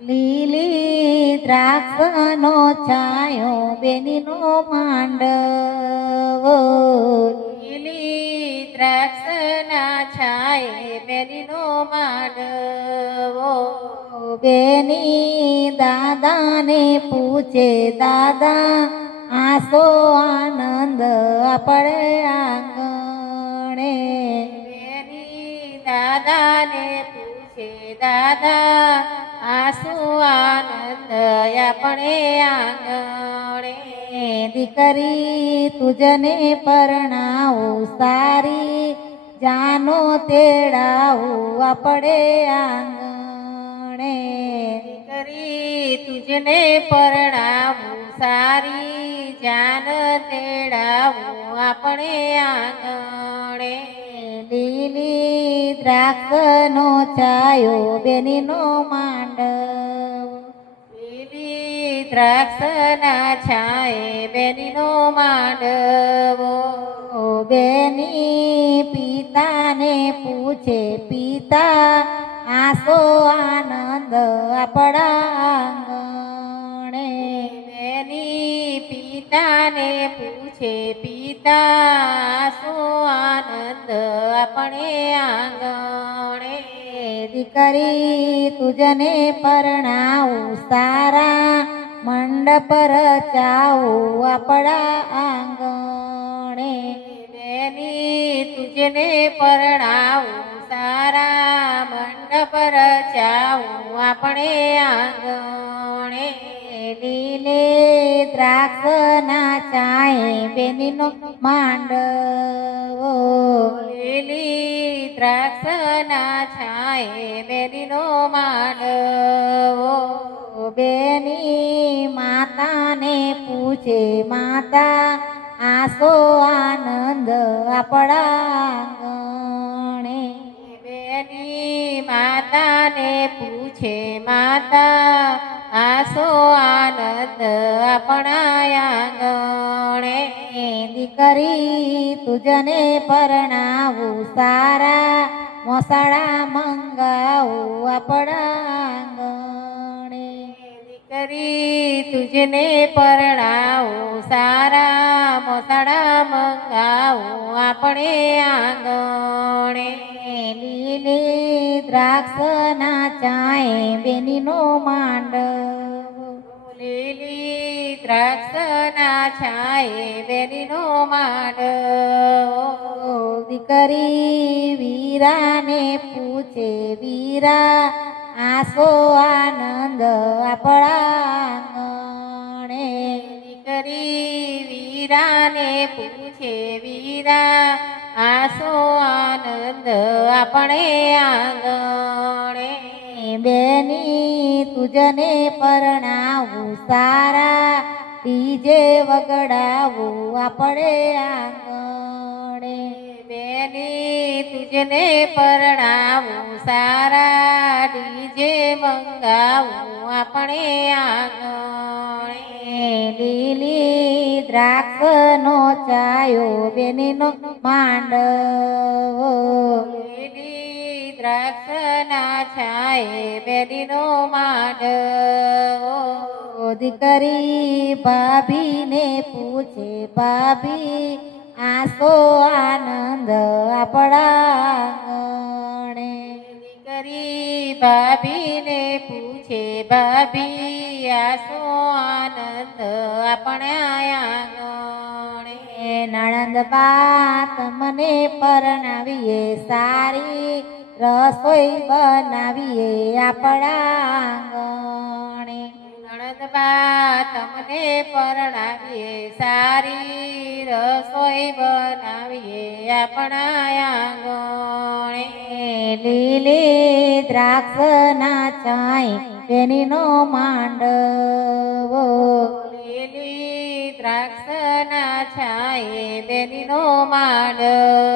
લીલી દ્રાક્ષનો છાયો, બેનીનો માંડવ. લીલી દ્રાક્ષના છાયે બેનીનો માંડવો. બેની દાદાને પૂછે, દાદા આસો આનંદ આપણે આંગણે? બેની દાદાને પૂછે દાદા. આસુ આનંદ, આપણે આંગણે. દીકરી, તુજને પરણાવું સારી. જાનો તેડાવું આપણે આંગણે. દીકરી, તુજને પરણાવું સારી. જાન તેડાવું આપણે આંગણે. લીલી દ્રાક્ષનો છાયો બેનીનો માંડવ. લીલી દ્રાક્ષના છાયે બેનીનો માંડવો. બેની પિતાને પૂછે, પિતા આસો આનંદ આપણા બેની પિતાને પૂછે, પિતા આસો આનંદ આપણે આંગણે? દીકરી તુજને પરણાવું સારા મંડપ રચાવું આપણા આંગણે બેની તુજને પરણાવું સારા મંડપ રચાવું આપણે આંગણે લીલે દ્રાક્ષના ચાય બેનીનો માંડવો લીલી છાએ બેનીનો માંડવો બેની માતાને પૂછે માતા આસો આનંદ આપણા બેની માતાને પૂછે માતા આસો આનંદ આપણા આંગણે દીકરી તુજને પરણાવું સારા મોસાળા મંગાવું આપણા દીકરી તુજને પરણાવું, સારા મોસાળા મંગાવું આપણે આંગણે. લીલી દ્રાક્ષના ચાય બેનીનો માંડ લીલી દ્રાક્ષના છાયે બેનીનો દીકરી વીરાને પૂછે, વીરા આસો આનંદ આપણા દીકરી વીરાને પૂછે, વીરા આસો આનંદ આપણે આંગણે? બેની તુજને પરણાવું સારા તીજે વગડાવું આપણે આંગણે. બેની તુજને પરણાવું, સારા ડીજે મંગાવું, આપણે આંગણે લીલી દ્રાક્ષનો ચાયો, બેનીનો માંડવો. લીલી દ્રાક્ષના છાયે બેનીનો માંડવો. દીકરી ભાભીને પૂછે, ભાભી આસો આનંદ આપણા દીકરી ભાભીને પૂછે, ભાભી, આસો આનંદ આપણે નણંદ બા તમને પરણાવીએ, સારી રસોઈ બનાવીએ આપણા આંગણે નણંદબા તમને પરણાવીએ, સારી રસોઈ બનાવીએ આપણા આંગણે. લીલી દ્રાક્ષના ચાય બેનીનો માંડવો. લીલી દ્રાક્ષના છાયે બેનીનો માંડવ.